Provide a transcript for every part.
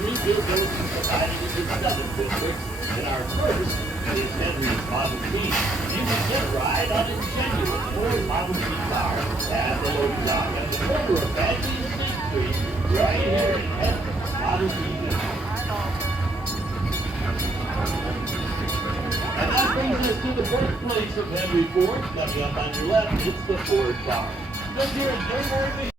Greenfield Village is divided into 7 districts, and our first is Henry's Model T. You can get a ride on its genuine Ford Model T car at the loading dock at the corner of Badley and State Street, right here in Henry's Model T. And that brings us to the birthplace of Henry Ford. Coming up on your left, it's the Ford car. Let's hear it, January.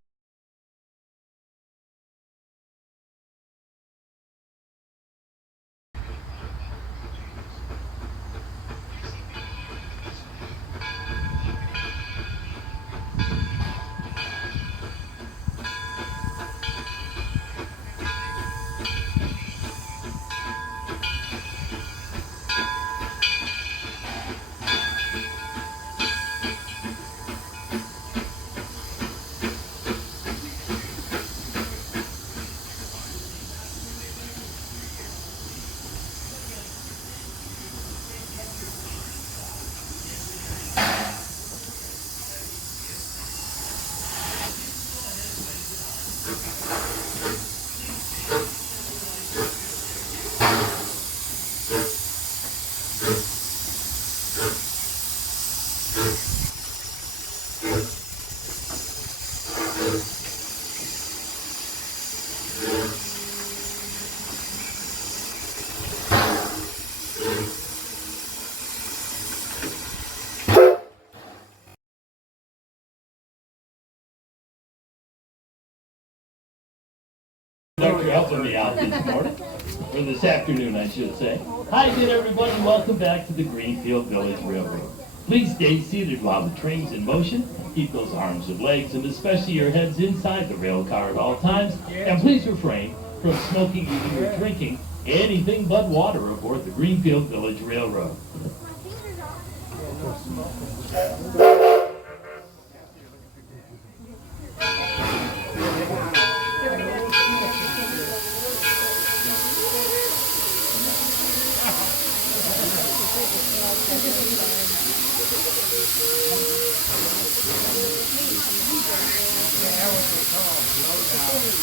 Thanks for helping me out this morning, or this afternoon, I should say. Hi again, everybody, and welcome back to the Greenfield Village Railroad. Please stay seated while the train's in motion. Keep those arms and legs, and especially your heads inside the rail car at all times. And please refrain from smoking, eating, or drinking anything but water aboard the Greenfield Village Railroad.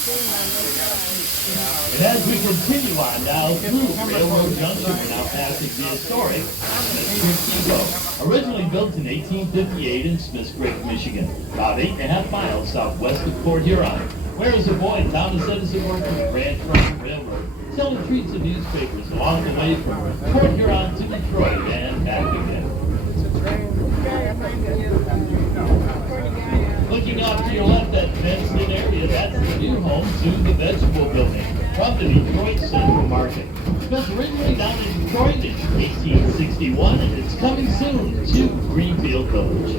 And as we continue on now through Railroad Junction, we're now passing the historic Depot. Originally built in 1858 in Smiths Creek, Michigan, about 8.5 miles southwest of Port Huron, where as a boy, Thomas Edison worked for the Grand Trunk Railroad, selling treats and newspapers along the way from Port Huron to Detroit and back again. Looking off to your left, that fenced-in area, that's the new home to the vegetable building from the Detroit Central Market. Built originally down in Detroit in 1861, and it's coming soon to Greenfield Village.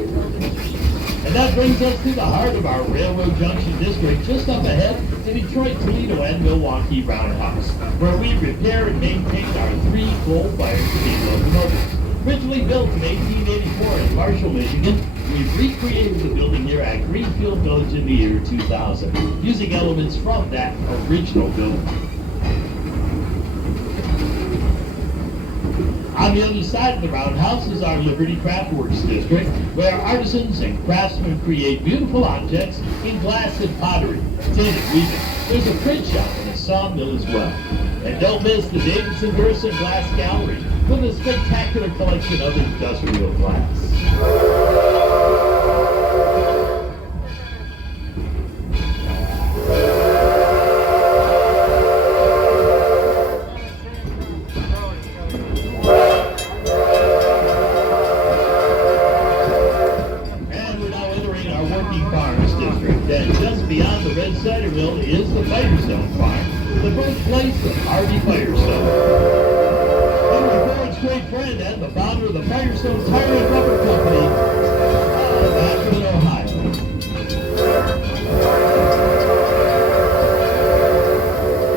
And that brings us to the heart of our Railroad Junction district, just up ahead, the Detroit, Toledo, and Milwaukee Roundhouse, where we repair and maintain our 3 coal-fired steam locomotives. Originally built in 1884 in Marshall, Michigan, we've recreated the building here at Greenfield Village in the year 2000, using elements from that original building. On the other side of the roundhouse is our Liberty Craftworks district, where artisans and craftsmen create beautiful objects in glass and pottery, tin and weaving. There's a print shop and a sawmill as well. And don't miss the Davidson Gerson Glass Gallery with a spectacular collection of industrial glass. And just beyond the Red Cider Mill is the Firestone Farm, the birthplace of Harvey Firestone. Henry Ford's great friend and the founder of the Firestone Tire and Rubber Company of Akron, Ohio.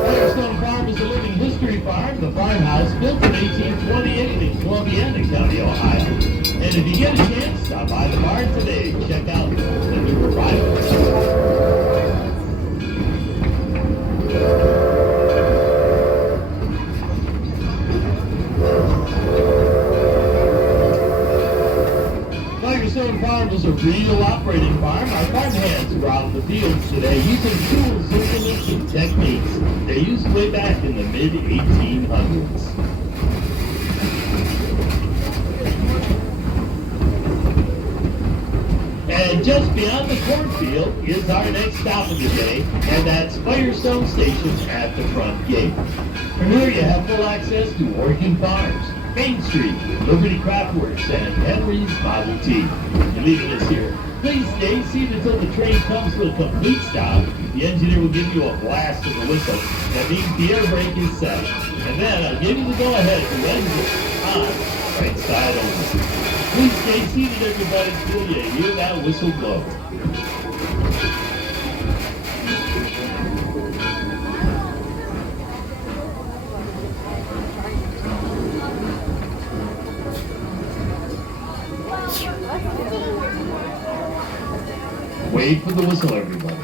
Firestone Farm is a living history farm, the farmhouse built in 1828 in Columbiana County, Ohio. And if you get a chance, stop by the barn today and check out the new arrivals. Firestone Farm is a real operating farm. Our farm hands are out in the fields today using tools, implements, and techniques they used way back in the mid-1800s. And just beyond the cornfield is our next stop of the day, and that's Firestone Station at the front gate. From here you have full access to Oregon Farms, Main Street, Liberty Craftworks, and Henry's Model T. You're leaving us here. Please stay seated until the train comes to a complete stop. The engineer will give you a blast of the whistle. That means the air brake is set. And then I'll give you the go-ahead to engine on, right side only. Please stay seated, everybody, till you hear that whistle blow. Wait for the whistle, everybody.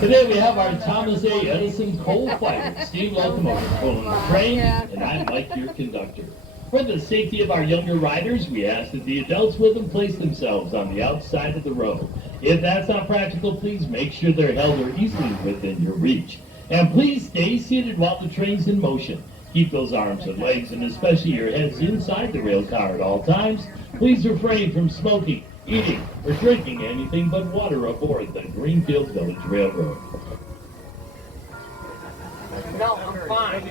Today we have our Thomas A. Edison coal-fired steam locomotive pulling the train, and I'm Mike, your conductor. For the safety of our younger riders, we ask that the adults with them place themselves on the outside of the road. If that's not practical, please make sure they're held or easily within your reach. And please stay seated while the train's in motion. Keep those arms and legs, and especially your heads, inside the rail car at all times. Please refrain from smoking, eating, or drinking anything but water aboard the Greenfield Village Railroad. No, I'm fine.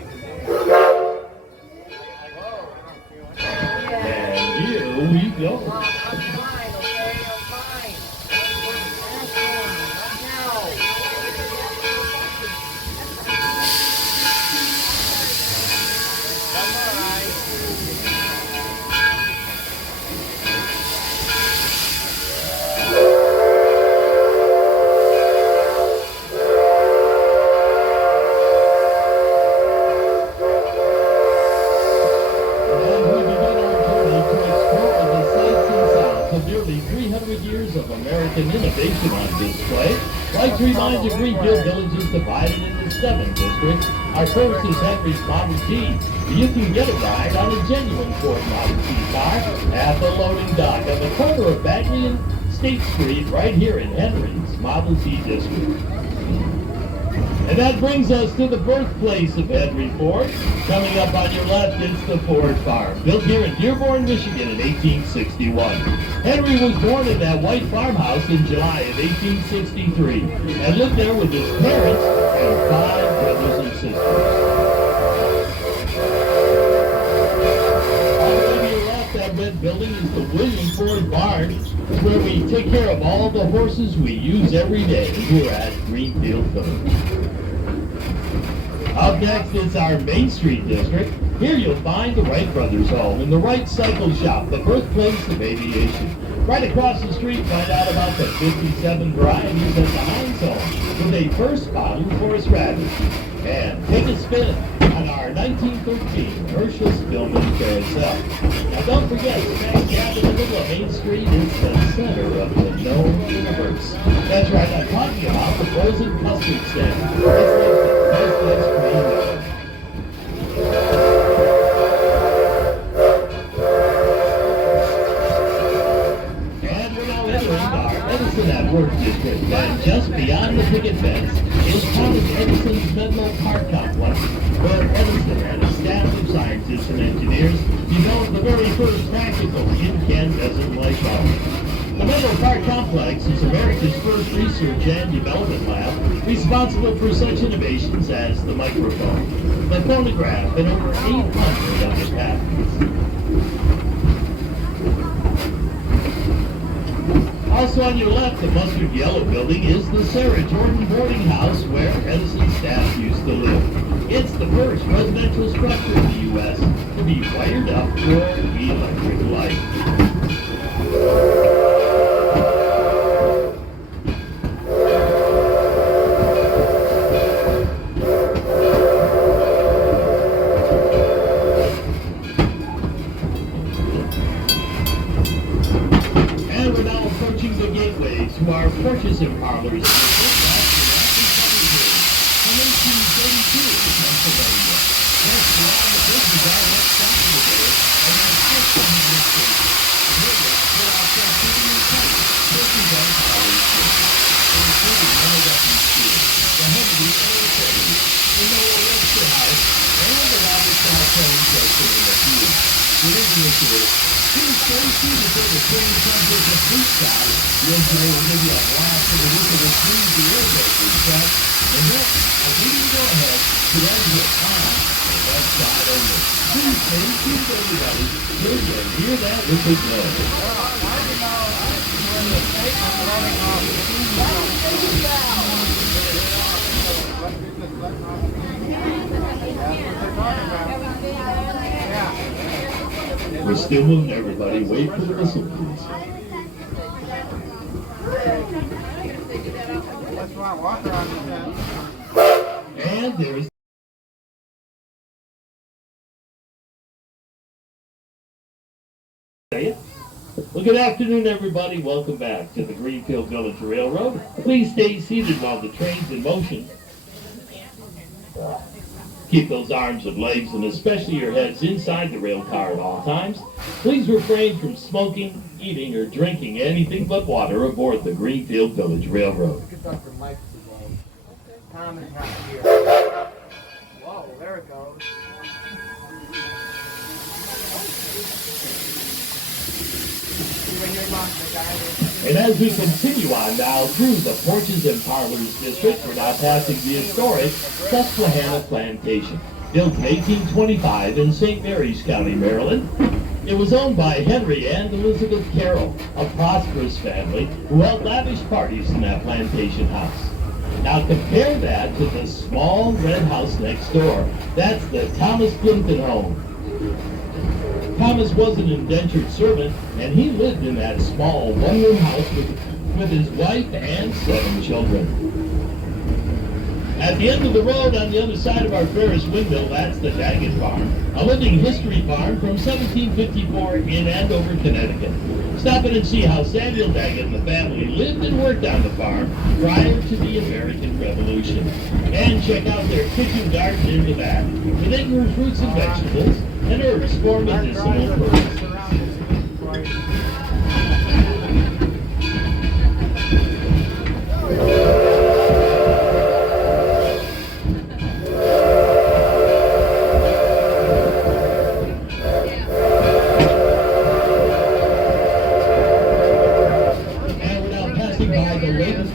And here we go. I'm fine, okay? I'm fine. I'm all right. Nearly 300 years of American innovation on display. I'd like to remind you, Greenfield Village is divided into 7 district. Our first is Henry's Model T. You can get a ride on a genuine Ford Model T car at the loading dock on the corner of Bagley and State Street right here in Henry's Model T district. And that brings us to the birthplace of Henry Ford. Coming up on your left, it's the Ford Farm, built here in Dearborn, Michigan in 1861. Henry was born in that white farmhouse in July of 1863 and lived there with his parents and 5 brothers and sisters. On your left, that red building is the William Ford Barn. It's where we take care of all the horses we use every day here at Greenfield Village. Up next is our Main Street district. Here you'll find the Wright Brothers Home and the Wright Cycle Shop, the birthplace of aviation. Right across the street, find out about the 57 varieties at the Heinz Home with a first model Forest Rabbit. And take a spin on our 1913 Herschel Spillman Carousel. Now don't forget, smack dab in the middle of Main Street is the center of the known universe. That's right, I'm talking about the frozen custard stand. It's like the best ice cream ever. And we're now entering our Edison at Work district, and just beyond the picket fence is Thomas Edison's Menlo Park Complex, where Edison and his staff of scientists and engineers developed the very first practical incandescent light bulb. The Menlo Park Complex is America's first research and development lab, responsible for such innovations as the microphone, the phonograph, and over 800 other patents. Also on your left, the mustard yellow building is the Sarah Jordan boarding house where Edison's staff used to live. It's the first residential structure in the U.S. to be wired up for electric light. To our purchasing parlors. From 1832 in Pennsylvania. Next, beyond the bridges are what's south of there, and our fifth on the state. Here, we're outside City and County. This is our college district. Including Milwaukee School, the Henry Airplane, the Noah Webster House, and the Robert South Home Station in the field. Religious here. Please stay seated for the training center of Fruit Stop. The engineer will give you a blast of the look of the trees, the air breakers set. And then, a leading go ahead to exit on the left side only. Please stay seated, everybody. You're going to hear that with the We're still moving, everybody. Wait for the whistle, please. And there's well, good afternoon, everybody. Welcome back to the Greenfield Village Railroad. Please stay seated while the train's in motion. Keep those arms and legs, and especially your heads, inside the rail car at all times. Please refrain from smoking, eating, or drinking anything but water aboard the Greenfield Village Railroad. Tom is not here. Whoa, there it goes. And as we continue on now through the Porches and Parlors District, we're now passing the historic Susquehanna Plantation, built in 1825 in St. Mary's County, Maryland. It was owned by Henry and Elizabeth Carroll, a prosperous family who held lavish parties in that plantation house. Now compare that to the small red house next door. That's the Thomas Plimpton home. Thomas was an indentured servant, and he lived in that small one-room house with his wife and 7 children. At the end of the road on the other side of our Ferris windmill, that's the Daggett Farm, a living history farm from 1754 in Andover, Connecticut. Stop in and see how Samuel Daggett and the family lived and worked on the farm prior to the American Revolution. And check out their kitchen garden in the back, where they grew fruits and vegetables and herbs for medicinal purposes.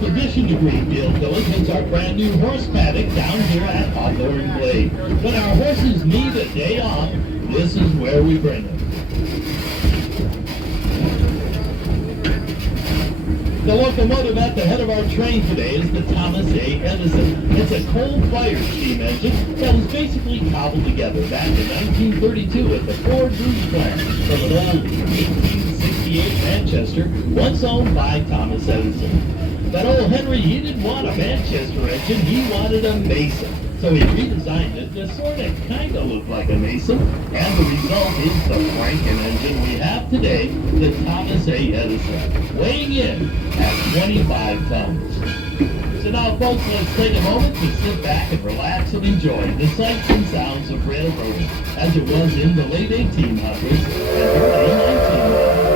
Addition to Greenfield Village is our brand new horse paddock down here at Hawthorne Glade. When our horses need a day off, this is where we bring them. The locomotive at the head of our train today is the Thomas A. Edison. It's a coal-fired steam engine that was basically cobbled together back in 1932 at the Ford Bruce plant from an old 1868 Manchester, once owned by Thomas Edison. But old Henry, he didn't want a Manchester engine, he wanted a Mason. So he redesigned it to sort of kind of look like a Mason. And the result is the Franken engine we have today, the Thomas A. Edison, weighing in at 25 tons. So now, folks, let's take a moment to sit back and relax and enjoy the sights and sounds of railroading as it was in the late 1800s and early 1900s.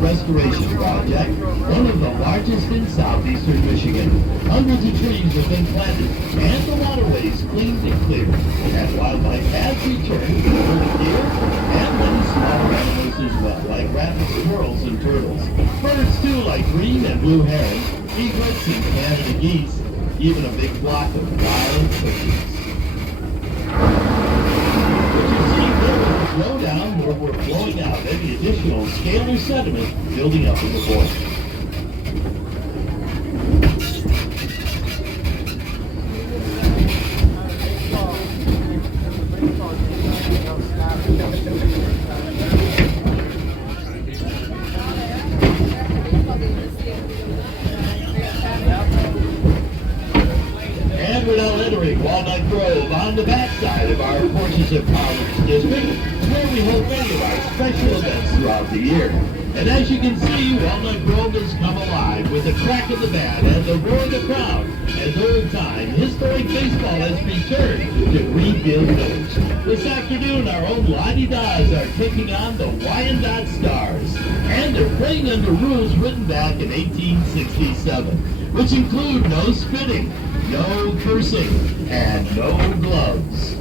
Restoration project, one of the largest in southeastern Michigan. Hundreds of trees have been planted and the waterways cleaned and cleared. And wildlife has returned to the deer and many small animals as well, like rabbits, squirrels, and turtles. Birds too, like green and blue herons, egrets and Canada geese, even a big flock of wild turkeys. Slow down where we're blowing out any additional scalar sediment building up in the void. And we're now entering Walnut Grove on the backside of our Porches of Commerce district, where we hold many of our special events throughout the year. And as you can see, Walnut Grove has come alive with the crack of the bat and the roar of the crowd, as old time historic baseball has returned to Greenfield Village. This afternoon, our own La-Di-Da's are taking on the Wyandotte Stars, and they're playing under rules written back in 1867, which include no spitting, no cursing, and no gloves.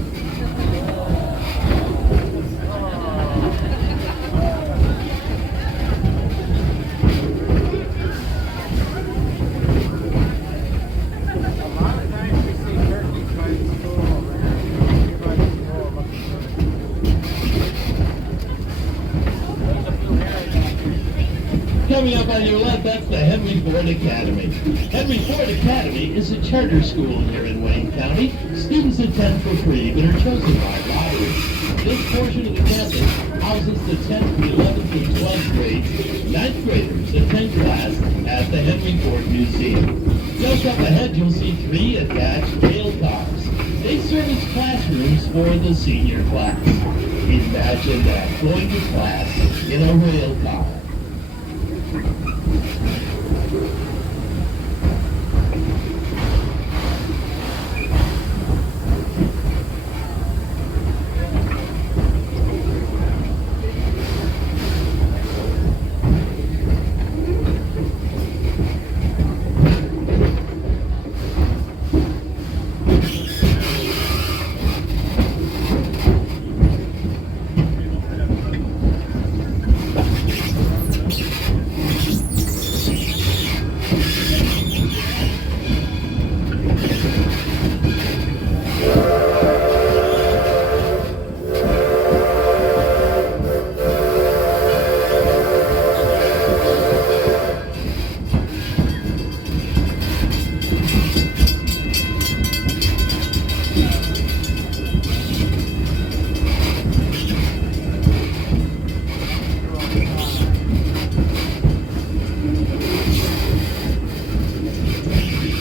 Coming up on your left, that's the Henry Ford Academy. Henry Ford Academy is a charter school here in Wayne County. Students attend for free but are chosen by lottery. This portion of the campus houses the 10th, 11th, and 12th grades. 9th graders attend class at the Henry Ford Museum. Just up ahead, you'll see 3 attached rail cars. They serve as classrooms for the senior class. Imagine that, going to class in a rail car.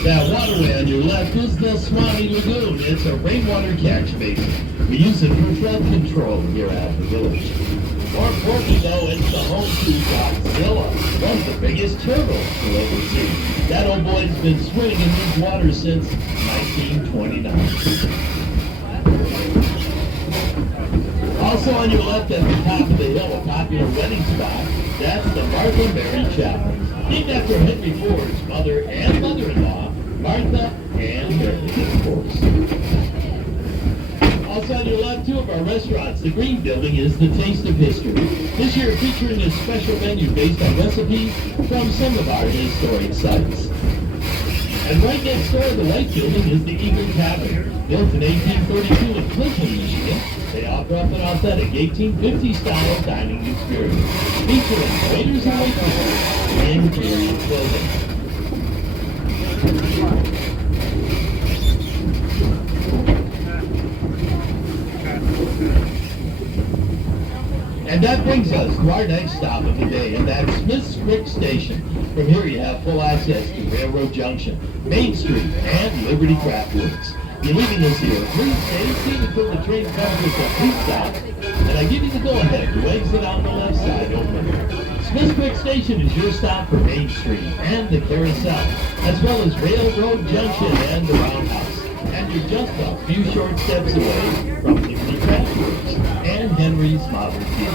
That waterway on your left is the Swanee Lagoon. It's a rainwater catch basin. We use it for flood control here at the village. More importantly, though, it's the home to Godzilla, one of the biggest turtles you'll ever see. That old boy's been swimming in these waters since 1929. Also on your left at the top of the hill, a popular wedding spot, that's the Martha Mary Chapel. Named after Henry Ford's mother and mother-in-law, Martha and Mary, of course. Also on your left, 2 of our restaurants. The Green Building is the Taste of History. This year featuring a special menu based on recipes from some of our historic sites. And right next door to the White Building is the Eagle Tavern. Built in 1832 in Clinton, Michigan, they offer up an authentic 1850-style dining experience, featuring waiters and waitresses in period clothing. And that brings us to our next stop of the day, and that's Smith's Creek Station. From here you have full access to Railroad Junction, Main Street, and Liberty Craft Works. You're leaving us here. Please stay seated until the train comes to a complete stop, and I give you the go-ahead to exit on the left side only. Smith's Creek Station is your stop for Main Street and the Carousel, as well as Railroad Junction and the Roundhouse. And you're just a few short steps away from Liberty Craft Works and Henry's Model T.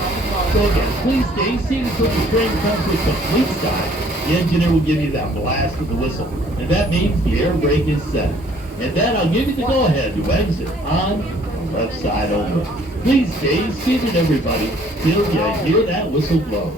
So again, please stay seated until the train comes to a complete stop. The engineer will give you that blast of the whistle, and that means the air brake is set. And then I'll give you the go-ahead to exit on the left side only. Please stay seated, everybody, till you hear that whistle blow.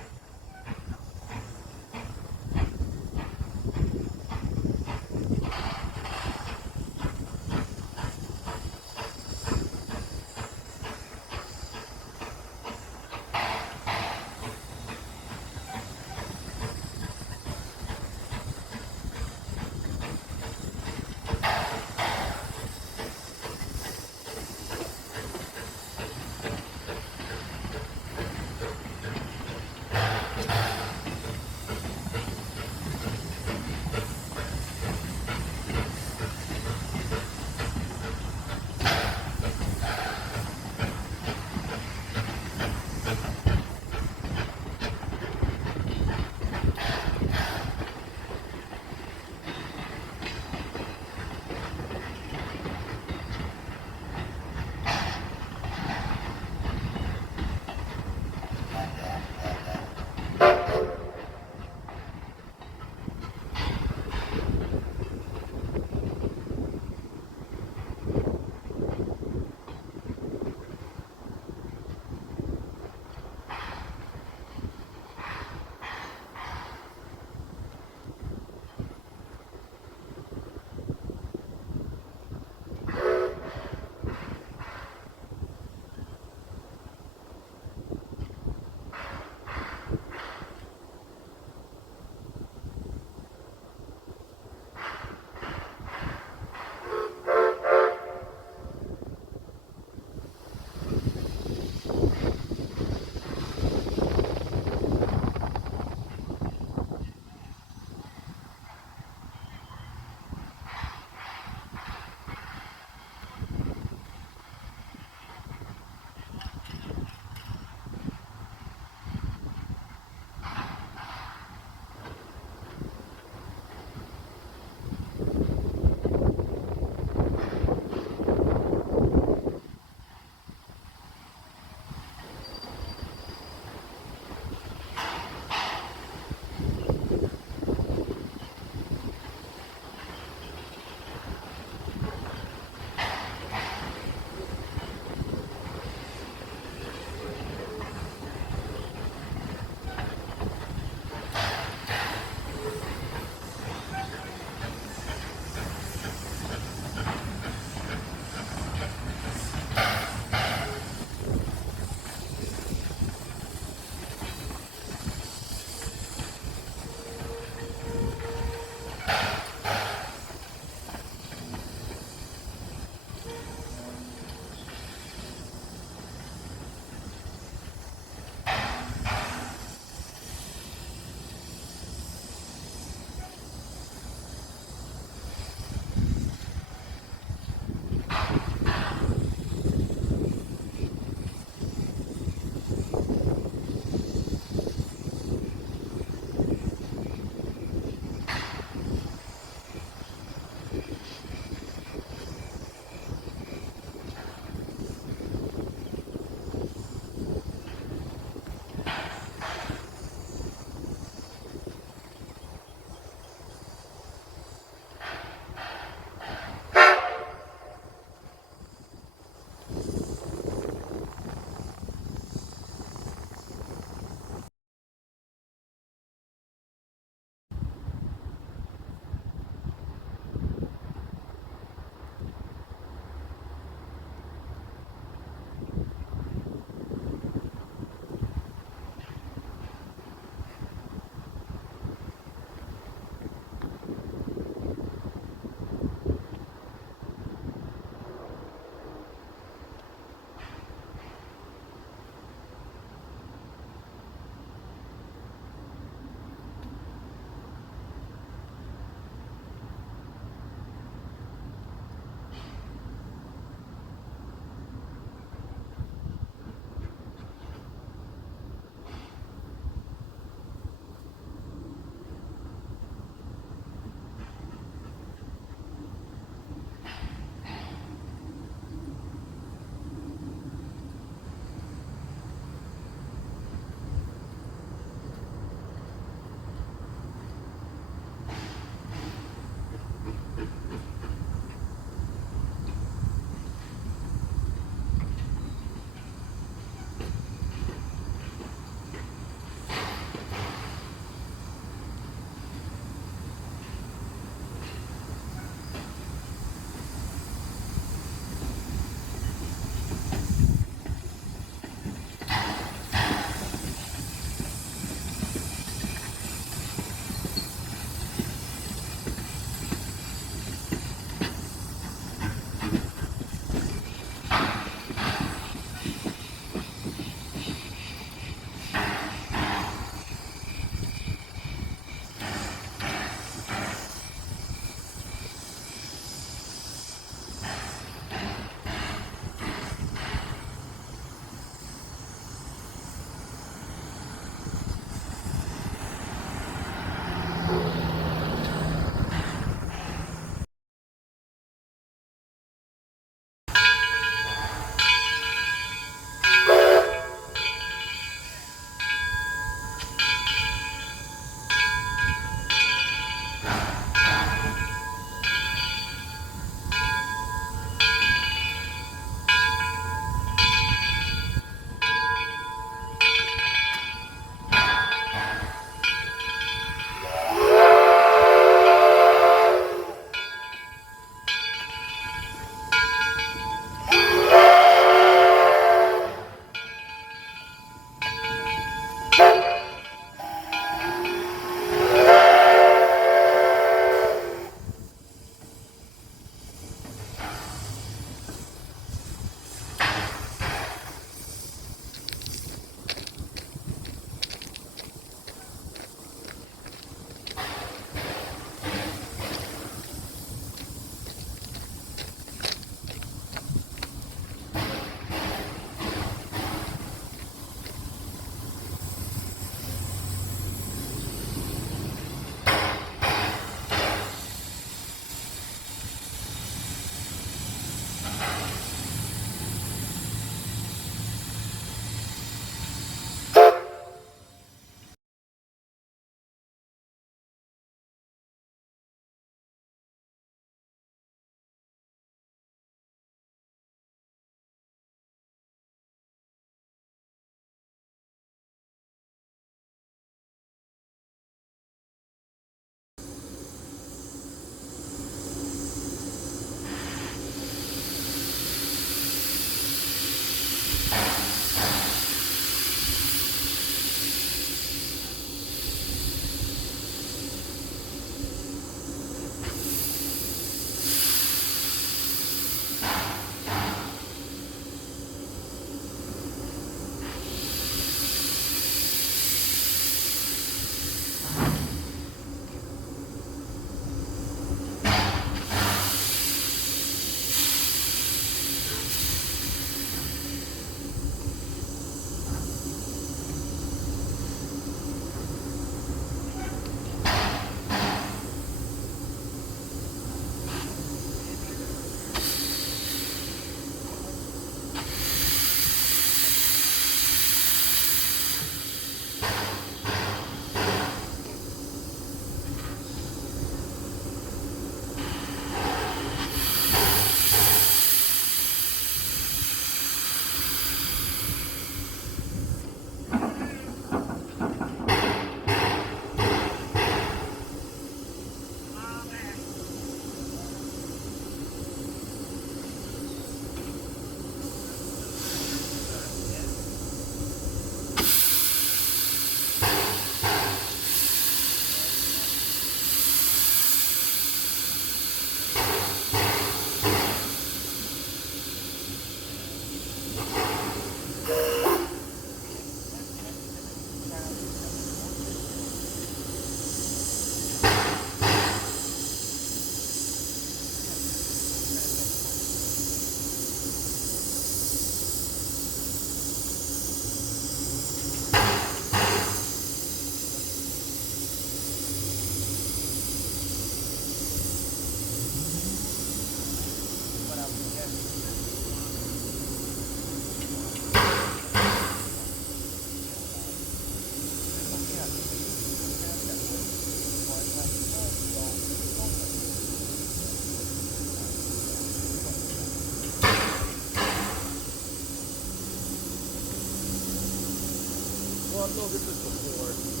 Oh, I've noticed this before.